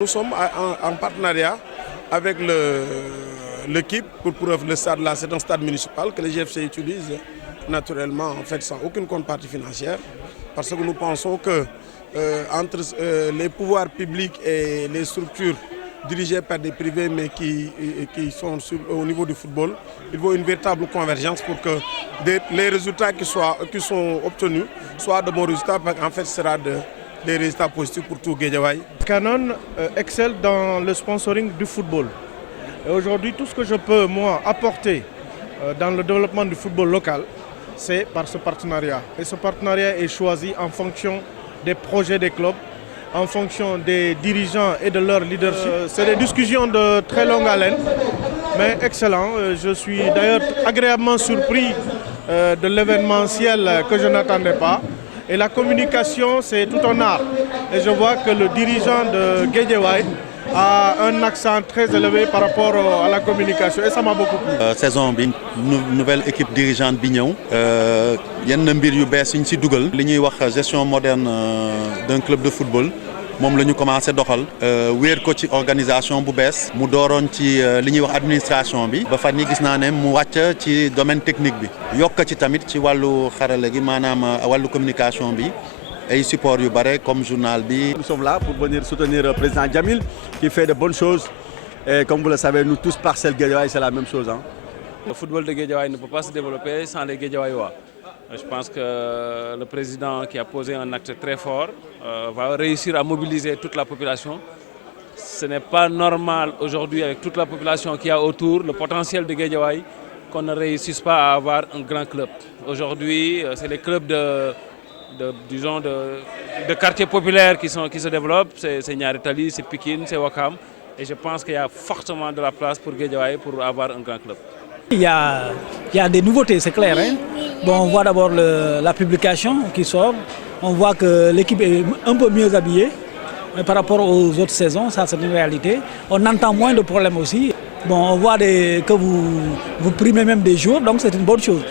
Nous sommes en partenariat avec l'équipe pour le stade là, c'est un stade municipal que les GFC utilisent naturellement en fait sans aucune contrepartie financière parce que nous pensons que entre les pouvoirs publics et les structures dirigées par des privés mais qui sont au niveau du football, il faut une véritable convergence pour que les résultats qui sont obtenus soient de bons résultats parce qu'en fait ce sera des résultats positifs pour tout Guédiawaye. Canon excelle dans le sponsoring du football. Et aujourd'hui, tout ce que je peux, moi, apporter dans le développement du football local, c'est par ce partenariat. Et ce partenariat est choisi en fonction des projets des clubs, en fonction des dirigeants et de leur leadership. C'est des discussions de très longue haleine, mais excellent. Je suis d'ailleurs agréablement surpris de l'événementiel que je n'attendais pas. Et la communication, c'est tout un art. Et je vois que le dirigeant de Guédiawaye a un accent très élevé par rapport à la communication. Et ça m'a beaucoup plu. Saison bi nouvelle équipe dirigeante bi ñëw yenn mbir yu bees yi ñu ci dugal li ñuy wax gestion moderne d'un club de football moom la ñu commencé doxal wéer ko ci organisation bu bees mu dooroon ci li ñuy wax administration bi ba fan yi gis naa ne mu wàcc ci domaine technique bi yokk ci tamit ci wàllu xarala gi maanaam wàllu communication bi ay support yu bare comme journal bi. Nous sommes là pour venir soutenir le président Djamil qui fait de bonnes choses et comme vous le savez nous tous Parcelles Guédiawaye c'est la même chose hein. Le football de Guédiawaye ne peut pas se développer sans les Guédiawayois. Je pense que le président qui a posé un acte très fort va réussir à mobiliser toute la population. Ce n'est pas normal aujourd'hui avec toute la population qu'il y a autour, le potentiel de Guédiawaye, qu'on ne réussisse pas à avoir un grand club. Aujourd'hui, c'est les clubs de quartiers populaires qui se développent. C'est Niary Tally, c'est Pikine, c'est Ouakam. Et je pense qu'il y a fortement de la place pour Guédiawaye pour avoir un grand club. Il y a des nouveautés, c'est clair. Hein? Bon, on voit d'abord la publication qui sort. On voit que l'équipe est un peu mieux habillée par rapport aux autres saisons. Ça, c'est une réalité. On entend moins de problèmes aussi. Bon, on voit que vous primez même des joueurs, donc c'est une bonne chose.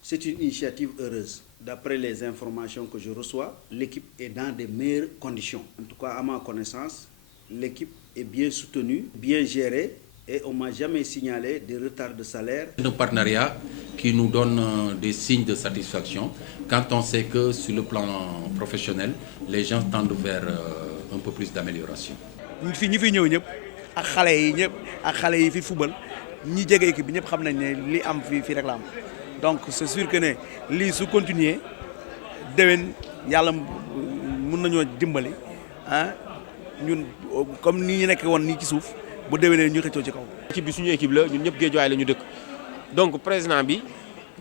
C'est une initiative heureuse. D'après les informations que je reçois, l'équipe est dans de meilleures conditions. En tout cas, à ma connaissance, l'équipe est bien soutenue, bien gérée. Et on ne m'a jamais signalé des retards de salaire. C'est un partenariat qui nous donne des signes de satisfaction quand on sait que sur le plan professionnel, les gens tendent vers un peu plus d'amélioration. ñi fi ñëw ñëpp ak xale yi ñëpp ak xale yi fi football ñi jege équipe bi ñëpp xam nañ ne li am fii rek la am donc c'est sûr que ne lii su continuer déwén yàlla mën nañoo dimbali ah ñun comme ni ñu nekk woon nii ci suuf. bu déwénee ñu xëccoo ci kaw. équipe bi suñu équipe la ñun ñëpp Guédiawaye la ñu dëkk donc président bi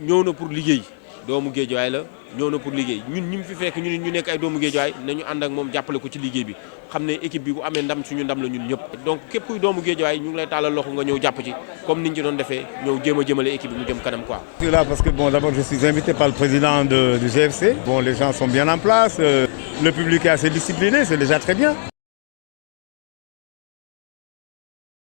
ñëw na pour liggéey doomu Guédiawaye la ñëw na pour liggéey ñun ñi mu fi fekk ñu nekk ay doomu Guédiawaye nañu ànd ak moom jàppale ko ci liggéey bi xam ne équipe bi bu amee ndam suñu ndam la ñun ñëpp. donc képp kuy doomu Guédiawaye ñu ngi lay tàllal loxo nga ñëw jàpp ci comme niñ ci doon defee ñëw jéem a jëmale équipe bi mu jëm kanam quoi. Je suis là parce que bon d'abord je suis invité par le président du GFC. Bon les gens sont bien en place, le public est assez discipliné, c'est déjà très bien.